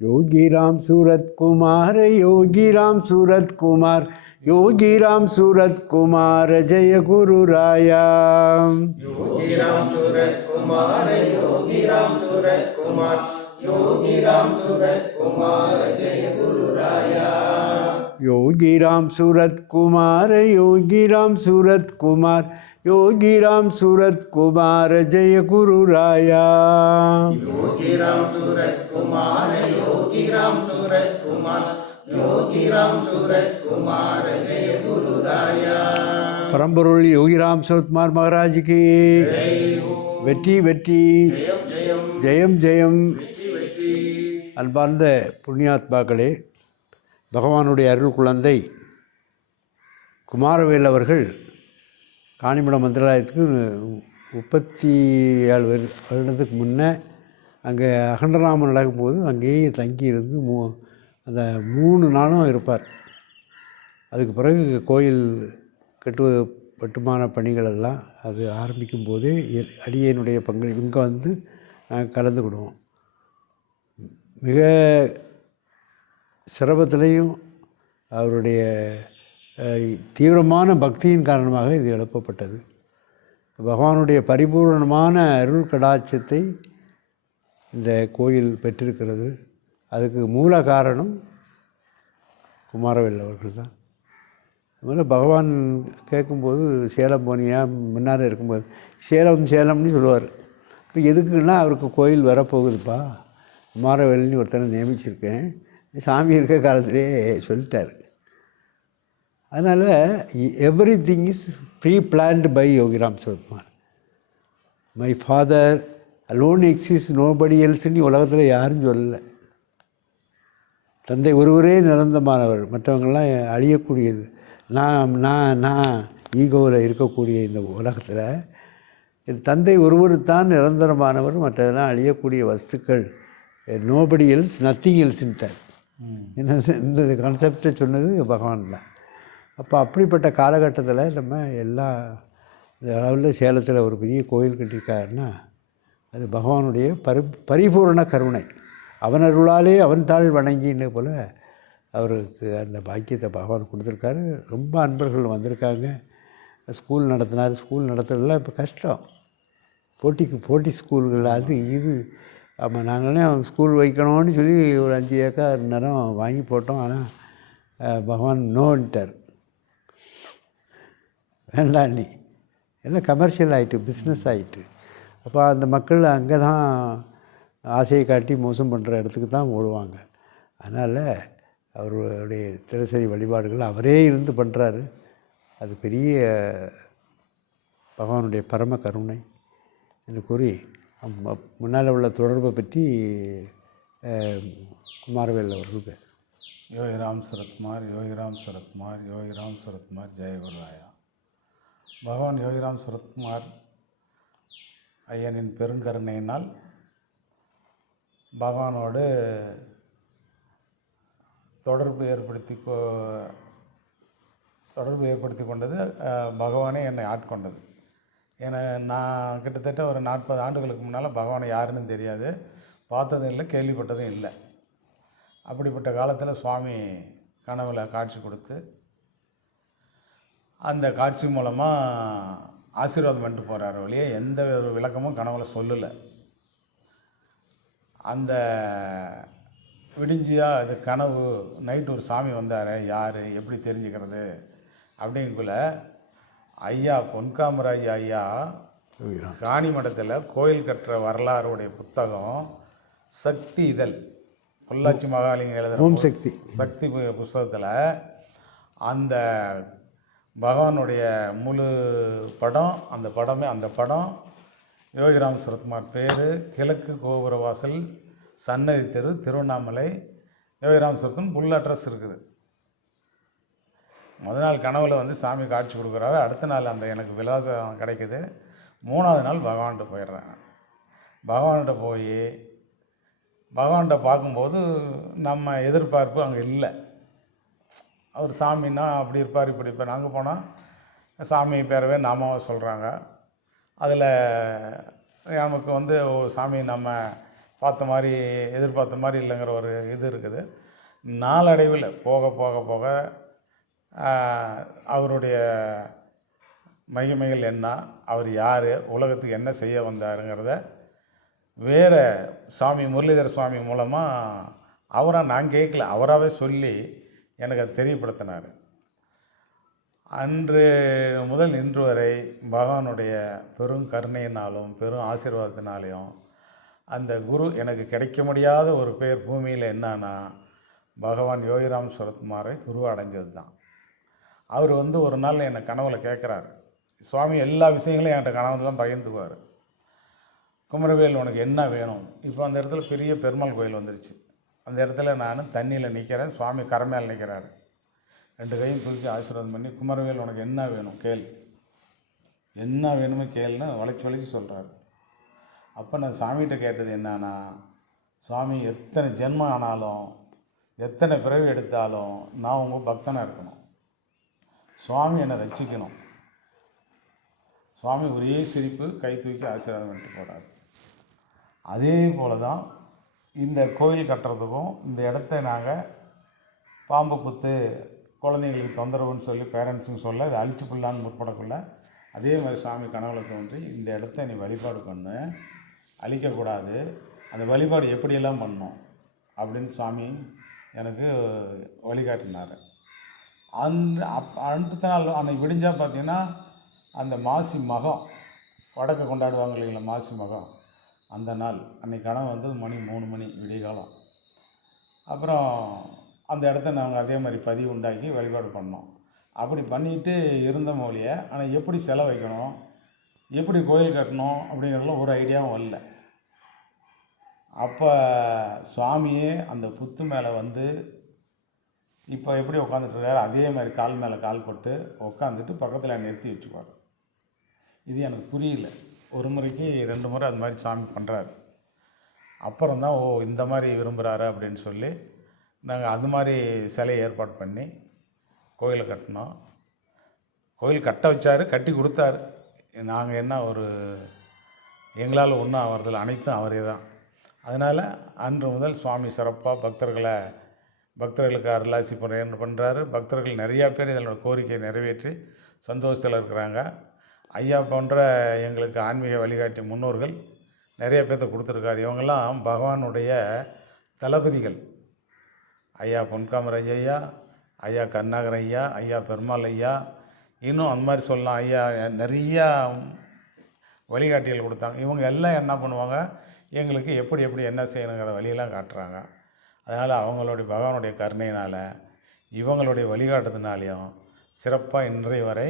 योगी राम सूरत कुमार, योगी राम सूरत कुमार, योगी राम सूरत कुमार, जय गुरु राया। योगी राम सूरत कुमार, योगी राम सूरत कुमार, योगी राम सूरत कुमार, जय गुरु राया। योगी राम सूरत कुमार, योगी राम सूरत कुमार, योगी राम सूरत कुमार, जय गुरु राया। योगी राम सूरत कुमार, योगी राम सूरत कुमार, योगी राम सूरत कुमार, जय गुरु राया। பரம்பொருள் யோகிராம் சரத்குமார் மகாராஜ் கி வெற்றி வெற்றி, ஜெயம் ஜெயம், ஜெயம் ஜெயம். வெற்றி வெற்றி. அன்பார்ந்த புண்ணியாத்மாக்களே, பகவானுடைய அருள் குழந்தை குமாரவேல் அவர்கள் காணிமடம் மந்திராலயத்துக்கு 37 வருடத்துக்கு முன்னே அங்கே அகண்டராமன் நடக்கும்போது அங்கேயே தங்கியிருந்து அந்த 3 நாளும் இருப்பார். அதுக்கு பிறகு கோயில் கட்டுமான பணிகள் எல்லாம் அது ஆரம்பிக்கும் போதே அடியனுடைய பங்களிப்பு இங்கே வந்து நாங்கள் கலந்துக்கிடுவோம். மிக சிரமத்திலையும் அவருடைய தீவிரமான பக்தியின் காரணமாக இது எழுப்பப்பட்டது. பகவானுடைய பரிபூர்ணமான அருள் கடாட்சத்தை இந்த கோயில் பெற்றிருக்கிறது. அதுக்கு மூல காரணம் குமாரவேல் அவர்கள் தான். அதுமாதிரி பகவான் கேட்கும்போது சேலம் போனியா முன்னாடி இருக்கும்போது சேலம்னு சொல்லுவார். இப்போ எதுக்குன்னா அவருக்கு கோயில் வரப்போகுதுப்பா, குமாரவேல்னு ஒருத்தனை நியமிச்சிருக்கேன், சாமி இருக்க காலத்திலே சொல்லிட்டார். அதனால் everything is preplanned by Yogiram Suratkumar. My father alone exist, nobody எல்ஸ்ன்னு உலகத்தில் யாரும் சொல்லலை. தந்தை ஒருவரே நிரந்தரமானவர், மற்றவங்கள்லாம் அழியக்கூடியது. நான் ஈகோவில் இருக்கக்கூடிய இந்த உலகத்தில் என் தந்தை ஒருவர் தான் நிரந்தரமானவர், மற்றதெல்லாம் அழியக்கூடிய வஸ்துக்கள். நோபடி எல்ஸ், நத்திங் எல்ஸ்ன்ட்டார். இந்த கான்செப்டை சொன்னது பகவான் தான். அப்போ அப்படிப்பட்ட காலகட்டத்தில் நம்ம எல்லா அளவில் சேலத்தில் ஒரு பெரிய கோயில் கட்டியிருக்காருன்னா அது பகவானுடைய பரிபூரண கருணை. அவன் அருளாலே அவன் தாழ் வணங்கின்னு போல் அவருக்கு அந்த பாக்கியத்தை பகவான் கொடுத்துருக்காரு. ரொம்ப அன்பர்கள் வந்திருக்காங்க. ஸ்கூல் நடத்தினார். ஸ்கூல் நடத்துறதுலாம் இப்போ கஷ்டம். போட்டி ஸ்கூல்கள் அது இது. ஆமாம், நாங்களே ஸ்கூல் வைக்கணும்னு சொல்லி ஒரு 5 ஏக்கர் நிலம் வாங்கி போட்டோம். ஆனால் பகவான் நோன்ட்டார், வேண்டாண்டி. எல்லாம் கமர்ஷியல் ஆகிட்டு, பிஸ்னஸ் ஆகிட்டு. அப்போ அந்த மக்கள் அங்கே தான் ஆசையை காட்டி மோசம் பண்ணுற இடத்துக்கு தான் ஓடுவாங்க. அதனால் அவருடைய தினசரி வழிபாடுகள் அவரே இருந்து பண்ணுறாரு. அது பெரிய பகவானுடைய பரம கருணை என்று கூறி முன்னால் உள்ள தொடர்பை பற்றி குமாரவேல் அவர்கள் பேர். யோகிராம் சரத்குமார், யோகிராம் சரத்குமார், யோகிராம் சரத்குமார், ஜெயகுருராயா. பகவான் யோகிராம் சரத்குமார் ஐயனின் பெருங்கருணையினால் பகவானோடு தொடர்பு ஏற்படுத்தி கொண்டது பகவானே என்னை ஆட்கொண்டது. ஏன்னா நான் கிட்டத்தட்ட ஒரு 40 ஆண்டுகளுக்கு முன்னால் பகவானை யாருன்னு தெரியாது, பார்த்ததும் இல்லை, கேள்விப்பட்டதும் இல்லை. அப்படிப்பட்ட காலத்தில் சுவாமி கனவுல காட்சி கொடுத்து அந்த காட்சி மூலமாக ஆசீர்வாதம் பண்ணிட்டு போகிறார். வழியே எந்த ஒரு விளக்கமும் கனவுல சொல்லலை. அந்த விடிஞ்சியாக அது கனவு நைட்டு ஒரு சாமி வந்தார், யார் எப்படி தெரிஞ்சுக்கிறது அப்படிங்குள்ள ஐயா பொன்காமராஜ் ஐயா காணிமடத்தில் கோயில் கட்டுற வரலாறுடைய புத்தகம் சக்தி இதழ், பொள்ளாச்சி மகாலிங்க எழுதுகிற சக்தி புஸ்தகத்தில் அந்த பகவானுடைய முழு படம், அந்த படம் யோகிராம் சரத்குமார் பேர், கிழக்கு கோபுர வாசல், சன்னதி தெரு, திருவண்ணாமலை, யோகிராம் சரத்குமார் ஃபுல் அட்ரஸ் இருக்குது. முதல் நாள் கனவில் வந்து சாமி காட்சி கொடுக்குறாரு. அடுத்த நாள் அந்த எனக்கு விலாசம் கிடைக்குது. 3ஆவது நாள் பகவான்கிட்ட போயிடுறேன். பகவான்கிட்ட போய் பகவான்கிட்ட பார்க்கும்போது நம்ம எதிர்பார்ப்பு அங்கே இல்லை. அவர் சாமின்னா அப்படி இருப்பார், இப்படி இருப்பார். அங்கே போனால் சாமி பேரவே நாமாவை சொல்கிறாங்க. அதில் நமக்கு வந்து சாமி நம்ம பார்த்த மாதிரி எதிர்பார்த்த மாதிரி இல்லைங்கிற ஒரு இது இருக்குது. நாளடைவில் போக போக போக அவருடைய மகிமைகள் என்ன, அவர் யார், உலகத்துக்கு என்ன செய்ய வந்தாருங்கிறத வேறு சுவாமி முரளிதர சுவாமி மூலமாக அவராக நான் கேட்கல, அவராகவே சொல்லி எனக்கு அதை தெரியப்படுத்தினார். அன்று முதல் இன்று வரை பகவானுடைய பெரும் கருணையினாலும் பெரும் ஆசீர்வாதத்தினாலையும் அந்த குரு எனக்கு கிடைக்க முடியாத ஒரு பேர் பூமியில் என்னன்னா பகவான் யோகிராம் சுரத்குமாரை குரு அடைஞ்சது தான். அவர் ஒரு நாள் என்னை கனவுல கேட்குறாரு. சுவாமி எல்லா விஷயங்களையும் என்கிட்ட கனவுல தான் பகிர்ந்துக்குவார். குமரவேல் உனக்கு என்ன வேணும்? இப்போ அந்த இடத்துல பெரிய பெருமாள் கோயில் வந்துருச்சு. அந்த இடத்துல நான் தண்ணியில் நிற்கிறேன், சுவாமி கரை மேலே நிற்கிறாரு. 2 கையும் தூக்கி ஆசீர்வாதம் பண்ணி, குமரவேல் உனக்கு என்ன வேணும் கேள், என்ன வேணுமோ கேள்னு வளைச்சி வளைச்சி சொல்கிறாரு. அப்போ நான் சாமிகிட்ட கேட்டது என்னன்னா, சுவாமி எத்தனை ஜென்மம் ஆனாலும் எத்தனை பிறவி எடுத்தாலும் நான் உங்கள் பக்தனாக இருக்கணும், சுவாமி என்னை ரட்சிக்கணும். சுவாமி ஒரே சிரிப்பு, கை தூக்கி ஆசீர்வாதம் பண்ணிட்டு போகிறார். அதே போல் தான் இந்த கோயில் கட்டுறதுக்கும் இந்த இடத்த நாங்கள் பாம்பு புத்து குழந்தைங்களுக்கு தொந்தரவுன்னு சொல்லி பேரண்ட்ஸுங்க சொல்ல இதை அழிச்சு புல்லான்னு முற்படக்குள்ள அதே மாதிரி சாமி கனவுல தோன்றி இந்த இடத்த நீ வழிபாடு பண்ணு, அழிக்கக்கூடாது, அந்த வழிபாடு எப்படியெல்லாம் பண்ணணும் அப்படின்னு சாமி எனக்கு வழிகாட்டினார். அடுத்த நாள் அன்னைக்கு விடிஞ்சால் பார்த்தீங்கன்னா அந்த மாசி மகம் வடக்கு கொண்டாடுவாங்க இல்லைங்களா, மாசி மகம், அந்த நாள் அன்றைக்கி கனவு மணி 3 மணி விடியகாலம். அப்புறம் அந்த இடத்த நாங்கள் அதே மாதிரி பதிவு உண்டாக்கி வழிபாடு பண்ணோம். அப்படி பண்ணிட்டு இருந்த மொழியை, ஆனால் எப்படி செலவு வைக்கணும், எப்படி கோயில் கட்டணும் அப்படிங்கிறதுல ஒரு ஐடியாவும் வரல. அப்போ சுவாமியே அந்த புத்து மேலே இப்போ எப்படி உட்காந்துட்ருக்காரு அதே மாதிரி கால் மேலே கால் போட்டு உட்காந்துட்டு பக்கத்தில் நிறுத்தி வச்சுக்குவார். இது எனக்கு புரியல. ஒரு முறைக்கு 2 முறை அது மாதிரி சாமி பண்ணுறாரு. அப்புறம் தான் இந்த மாதிரி விரும்புகிறாரு அப்படின்னு சொல்லி நாங்கள் அது மாதிரி சிலையை ஏற்பாடு பண்ணி கோயிலை கட்டினோம். கோயில் கட்ட வச்சார், கட்டி கொடுத்தாரு. நாங்கள் என்ன எங்களால் ஒன்றும் ஆகிறதில்ல, அனைத்தும் அவரே தான். அதனால் அன்று முதல் சுவாமி சிறப்பாக பக்தர்களுக்கு அருளாசி பண்ணுறாரு. பக்தர்கள் நிறையா பேர் இதனோட கோரிக்கையை நிறைவேற்றி சந்தோஷத்தில் இருக்கிறாங்க. ஐயா போன்ற எங்களுக்கு ஆன்மீக வழிகாட்டி முன்னோர்கள் நிறைய பேர்த்த கொடுத்துருக்காரு. இவங்கெல்லாம் பகவானுடைய தளபதிகள். ஐயா பொன்காமராஜ் ஐயா, ஐயா கருணாகர் ஐயா, ஐயா பெருமாள் ஐயா, இன்னும் அந்த மாதிரி சொல்லலாம். ஐயா நிறையா வழிகாட்டிகள் கொடுத்தாங்க. இவங்க எல்லாம் என்ன பண்ணுவாங்க, எங்களுக்கு எப்படி என்ன செய்யணுங்கிற வழியெல்லாம் காட்டுறாங்க. அதனால் அவங்களுடைய பகவானுடைய கருணையினால் இவங்களுடைய வழிகாட்டுறதுனாலையும் சிறப்பாக இன்றைய வரை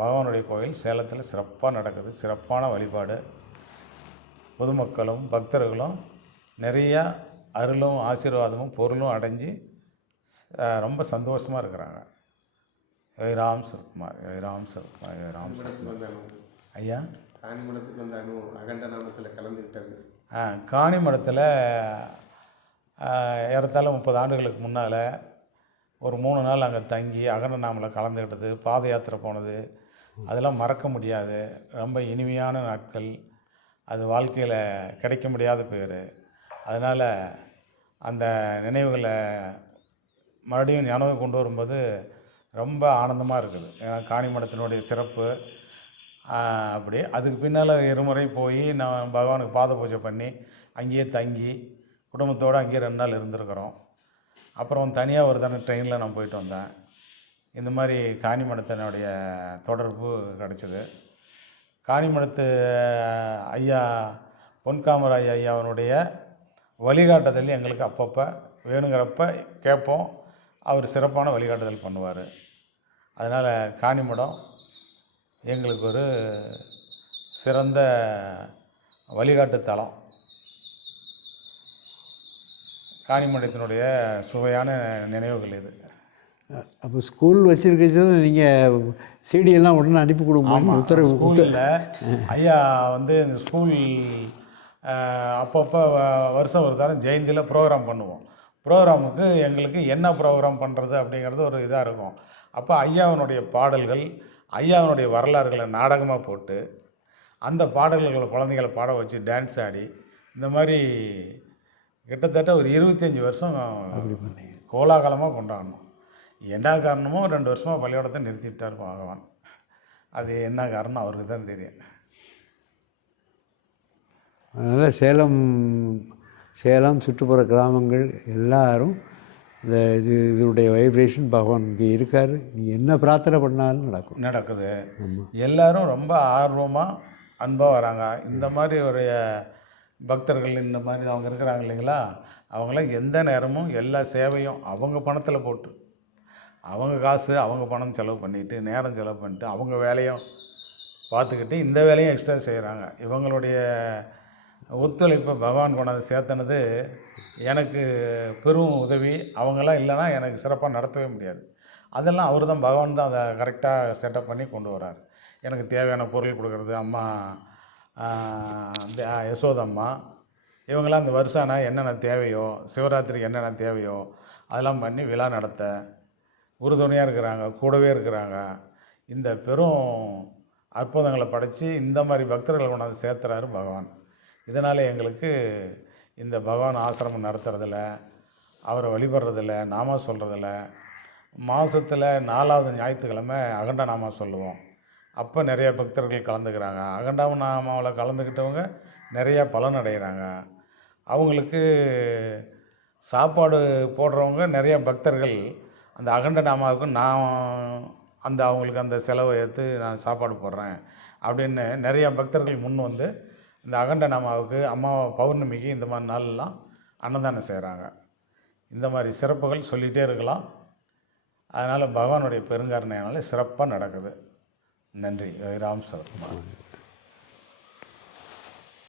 பகவானுடைய கோயில் சேலத்தில் சிறப்பாக நடக்குது. சிறப்பான வழிபாடு, பொதுமக்களும் பக்தர்களும் நிறையா அருளும் ஆசீர்வாதமும் பொருளும் அடைஞ்சு ரொம்ப சந்தோஷமாக இருக்கிறாங்க. யோகிராம் சுரத்குமார், யோகிராம் சுரத்குமார், யோகிராம் சுரத்குமார் ஐயா. காணிமடத்துக்கு அகண்ட நாமத்தில் கலந்துக்கிட்டாங்க. காணிமடத்தில் ஏறத்தாழ 30 ஆண்டுகளுக்கு முன்னால் ஒரு 3 நாள் அங்கே தங்கி அகண்ட நாமில் கலந்துக்கிட்டது, பாத யாத்திரை போனது, அதெல்லாம் மறக்க முடியாது. ரொம்ப இனிமையான நாட்கள். அது வாழ்க்கையில் கிடைக்க முடியாத பேர். அதனால் அந்த நினைவுகளை மறுபடியும் நினைவு கொண்டு வரும்போது ரொம்ப ஆனந்தமாக இருக்குது. ஏன்னா காணிமடத்தினுடைய சிறப்பு அப்படி. அதுக்கு பின்னால் 2 முறை போய் நான் பகவானுக்கு பாத பூஜை பண்ணி அங்கேயே தங்கி குடும்பத்தோடு அங்கேயே 2 நாள் இருந்திருக்கிறோம். அப்புறம் தனியாக ஒரு தடவை ட்ரெயினில் நான் போயிட்டு வந்தேன். இந்த மாதிரி காணிமடத்தினுடைய தொடர்பு கிடச்சிது. காணிமடத்து ஐயா பொன்காமராஜ் ஐயாவனுடைய வழிகாட்டுதல் எங்களுக்கு அப்பப்போ வேணுங்கிறப்ப கேட்போம். அவர் சிறப்பான வழிகாட்டுதல் பண்ணுவார். அதனால் காணிமடம் எங்களுக்கு ஒரு சிறந்த வழிகாட்டு தலம். காணிமடத்தினுடைய சுவையான நினைவுகள் இது. அப்போ ஸ்கூல் வச்சுருக்கச்சுல நீங்கள் சிடியெல்லாம் உடனே அனுப்பி கொடுங்க உத்தரவு. ஸ்கூலில் ஐயா இந்த ஸ்கூல் அப்பப்போ வருஷம் ஒரு தரம் ஜெயந்தியில் ப்ரோக்ராம் பண்ணுவோம். ப்ரோக்ராமுக்கு எங்களுக்கு என்ன ப்ரோக்ராம் பண்ணுறது அப்படிங்கிறது ஒரு இதாக இருக்கும். அப்போ ஐயாவினுடைய பாடல்கள், ஐயாவினுடைய வரலாறுகளை நாடகமாக போட்டு அந்த பாடல்களை குழந்தைகளை பாட வச்சு டான்ஸ் ஆடி இந்த மாதிரி கிட்டத்தட்ட ஒரு 25 வருஷம் அப்படி பண்ணீங்க. கோலாகலமாக கொண்டாடணும். என்ன காரணமோ 2 வருஷமாக பள்ளிக்கூடத்தை நிறுத்திட்டார் பகவான். அது என்ன காரணம் அவருக்கு தான் தெரியும். அதனால் சேலம் சுற்றுப்புற கிராமங்கள் எல்லாரும் இதனுடைய வைப்ரேஷன் பகவான் இங்கே இருக்கார். நீ என்ன பிரார்த்தனை பண்ணாலும் நடக்குது. ஆமாம். எல்லாரும் ரொம்ப ஆர்வமாக அன்பாக வராங்க. இந்த மாதிரி ஒரு பக்தர்கள் இந்த மாதிரி அவங்க இருக்கிறாங்க இல்லைங்களா, அவங்களாம் எந்த நேரமும் எல்லா சேவையும் அவங்க பணத்தில் போட்டு, அவங்க காசு அவங்க பணம் செலவு பண்ணிவிட்டு, நேரம் செலவு பண்ணிட்டு, அவங்க வேலையும் பார்த்துக்கிட்டு இந்த வேலையும் எக்ஸ்ட்ரா செய்கிறாங்க. இவங்களுடைய ஒத்துழைப்பை பகவான் கொண்டாந்து சேர்த்தனது எனக்கு பெரும் உதவி. அவங்களாம் இல்லைன்னா எனக்கு சிறப்பாக நடத்தவே முடியாது. அதெல்லாம் அவர் தான், பகவான் தான் அதை கரெக்டாக செட்டப் பண்ணி கொண்டு வரார். எனக்கு தேவையான பொருள் கொடுக்குறது அம்மா, யசோதம்மா, இவங்களாம் இந்த வருஷம் ஆனால் என்னென்ன தேவையோ, சிவராத்திரிக்கு என்னென்ன தேவையோ அதெல்லாம் பண்ணி விழா நடத்த உறுதுணையாக இருக்கிறாங்க, கூடவே இருக்கிறாங்க. இந்த பெரும் அற்புதங்களை படைத்து இந்த மாதிரி பக்தர்களை கொண்டாந்து சேர்த்துறாரு பகவான். இதனால் எங்களுக்கு இந்த பகவான் ஆசிரமம் நடத்துறதில், அவரை வழிபடுறதில், நாமா சொல்கிறதில், மாதத்தில் 4வது ஞாயிற்றுக்கிழமை அகண்ட நாமா சொல்லுவோம். அப்போ நிறைய பக்தர்கள் கலந்துக்கிறாங்க. அகண்ட நாமாவில் கலந்துக்கிட்டவங்க நிறையா பலன் அடைகிறாங்க. அவங்களுக்கு சாப்பாடு போடுறவங்க நிறைய பக்தர்கள் அந்த அகண்ட நாமாவுக்கு நான் அவங்களுக்கு அந்த செலவை ஏற்று நான் சாப்பாடு போடுறேன் அப்படின்னு நிறைய பக்தர்கள் முன் வந்து இந்த அகண்ட நாமாவுக்கு பௌர்ணமிக்கு இந்த மாதிரி நாள்லாம் அன்னதானம் செய்கிறாங்க. இந்த மாதிரி சிறப்புகள் சொல்லிகிட்டே இருக்கலாம். அதனால் பகவானுடைய பெருங்கருணையினால சிறப்பாக நடக்குது. நன்றி. ராம் சரத்குமார்.